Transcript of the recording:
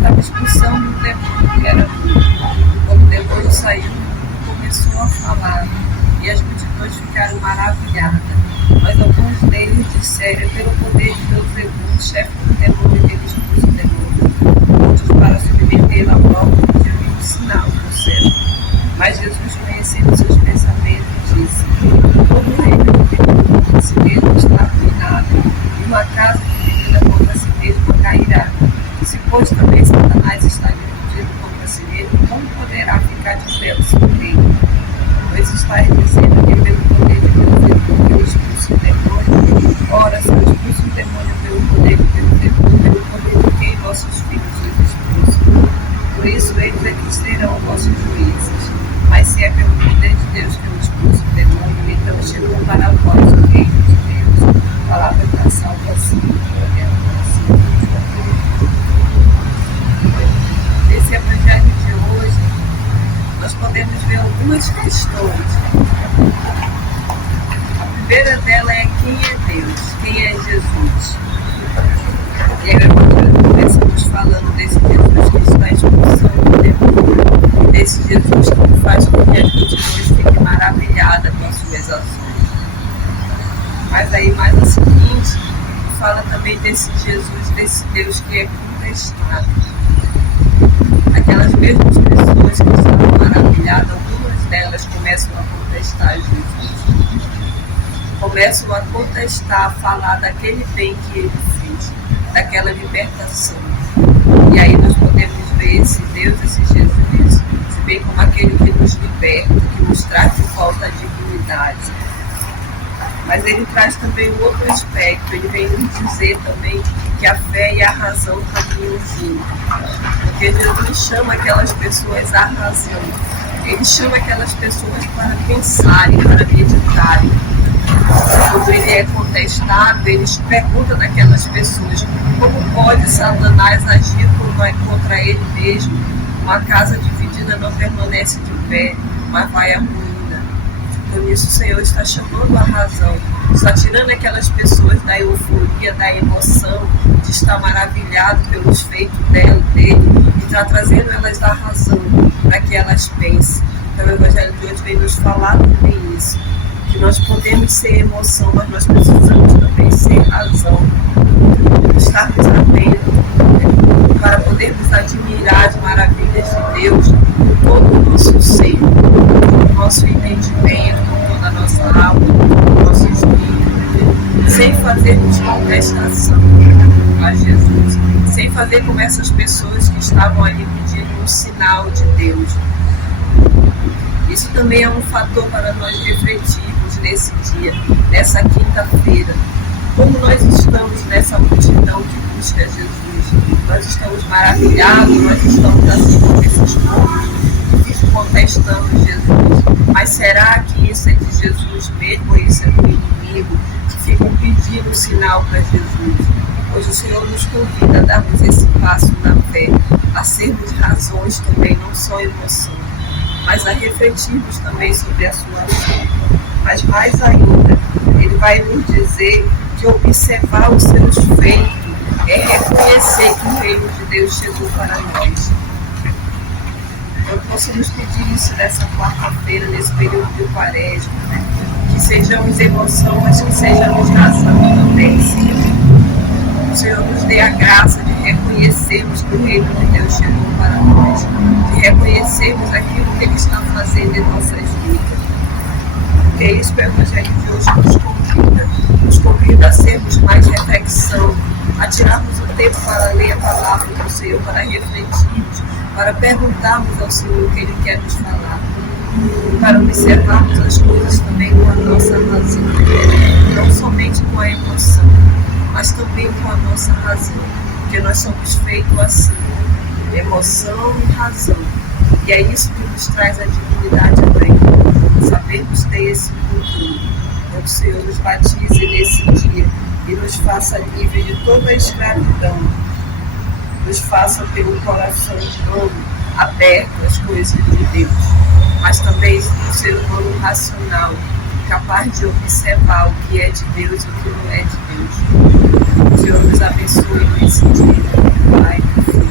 estava expulsando o demônio, que era quando o demônio saiu, começou a falar, e as multidões ficaram maravilhadas. Mas alguns deles disseram: pelo poder de Beuzebu, chefe do demônio, que ele expulsa o demônio. Outros, para submeter a prova, pediram um sinal do céu. Mas Jesus, conhecendo seus pensamentos, disse: todo reino dividido contra si mesmo está arruinado, e uma casa dividida contra si mesma cairá. Se, pois, também Satanás está dividido contra si mesmo, como poderá ficar de pé o seu reino? Pois estáis dizendo que pelo poder de Beuzebu eu expulso o demônio. Ora, se eu expulso o demônio pelo poder de Beuzebu, pelo poder de quem vossos filhos os expulsam? Por isso eles é que serão vossos juízes. Mas se é pelo poder de Deus que eu expulso o demônio, então chegou para vós o reino de Deus. Palavra da salvação. Nesse evangelho de hoje, nós podemos ver algumas questões. A primeira dela é: quem é Deus? Quem é Jesus? E aí o evangelho começa nos falando desse Jesus que está expulsando o demônio, e desse Jesus que faz com que as multidões fiquem maravilhadas com as suas ações. Mas aí mais a seguinte, fala também desse Jesus, desse Deus que é contestado. Aquelas mesmas pessoas que estavam maravilhadas, algumas delas começam a contestar Jesus. Começam a contestar, a falar daquele bem que ele fez, daquela libertação. E aí nós podemos ver esse Deus, esse Jesus, se bem como aquele que nos liberta, que nos traz de volta a dignidade. Mas ele traz também um outro aspecto. Ele vem nos dizer também que a fé e a razão caminham juntos. Porque Jesus chama aquelas pessoas à razão. Ele chama aquelas pessoas para pensarem, para meditarem. Quando ele é contestado, ele pergunta daquelas pessoas: como pode Satanás agir contra ele mesmo? Uma casa dividida não permanece de pé, mas vai à ruína. Por isso o Senhor está chamando a razão, está tirando aquelas pessoas da euforia, da emoção, de estar maravilhado pelos feitos dele, e está trazendo elas da razão, para que elas pensem. Então o Evangelho de hoje vem nos falar também isso, que nós podemos ser emoção, mas nós precisamos também ser razão, estarmos atentos, para podermos admirar as maravilhas de Deus com todo o nosso ser, com o nosso entendimento, com toda a nossa alma, com o nosso espírito, sem fazermos contestação a Jesus, sem fazer como essas pessoas que estavam ali pedindo um sinal de Deus. Isso também é um fator para nós refletirmos nesse dia, nessa quinta-feira. Como nós estamos nessa multidão que busca Jesus? Nós estamos maravilhados, nós estamos assim com esses povos contestando Jesus. Mas será que isso é de Jesus mesmo ou isso é do inimigo que ficam pedindo sinal para Jesus? Hoje o Senhor nos convida a darmos esse passo na fé, a sermos razões também, não só emoção, mas a refletirmos também sobre a sua ação. Mas mais ainda, ele vai nos dizer que observar os seus feitos é reconhecer que o reino de Deus chegou para nós. Então possamos pedir isso nessa quarta-feira, nesse período de quaresma, né? Que sejamos emoção, mas que sejamos razão também, Senhor. O Senhor nos dê a graça de reconhecermos que o reino de Deus chegou para nós, de reconhecermos aquilo que Ele está fazendo em nossas vidas. Porque é isso que o Evangelho de hoje nos convida a sermos mais reflexão, a tirarmos o tempo para ler a palavra do Senhor, para refletirmos, para perguntarmos ao Senhor o que Ele quer nos falar, para observarmos as coisas também com a nossa razão, não somente com a emoção, mas também com a nossa razão, porque nós somos feitos assim, emoção e razão, e é isso que nos traz a dignidade também, sabermos ter esse controle. Então, que o Senhor nos batize nesse dia e nos faça livre de toda a escravidão, nos faça ter um coração novo, aberto às coisas de Deus, mas também um ser humano racional, capaz de observar o que é de Deus e o que não é de Deus. O Senhor nos abençoe nesse dia. Pai, Filho.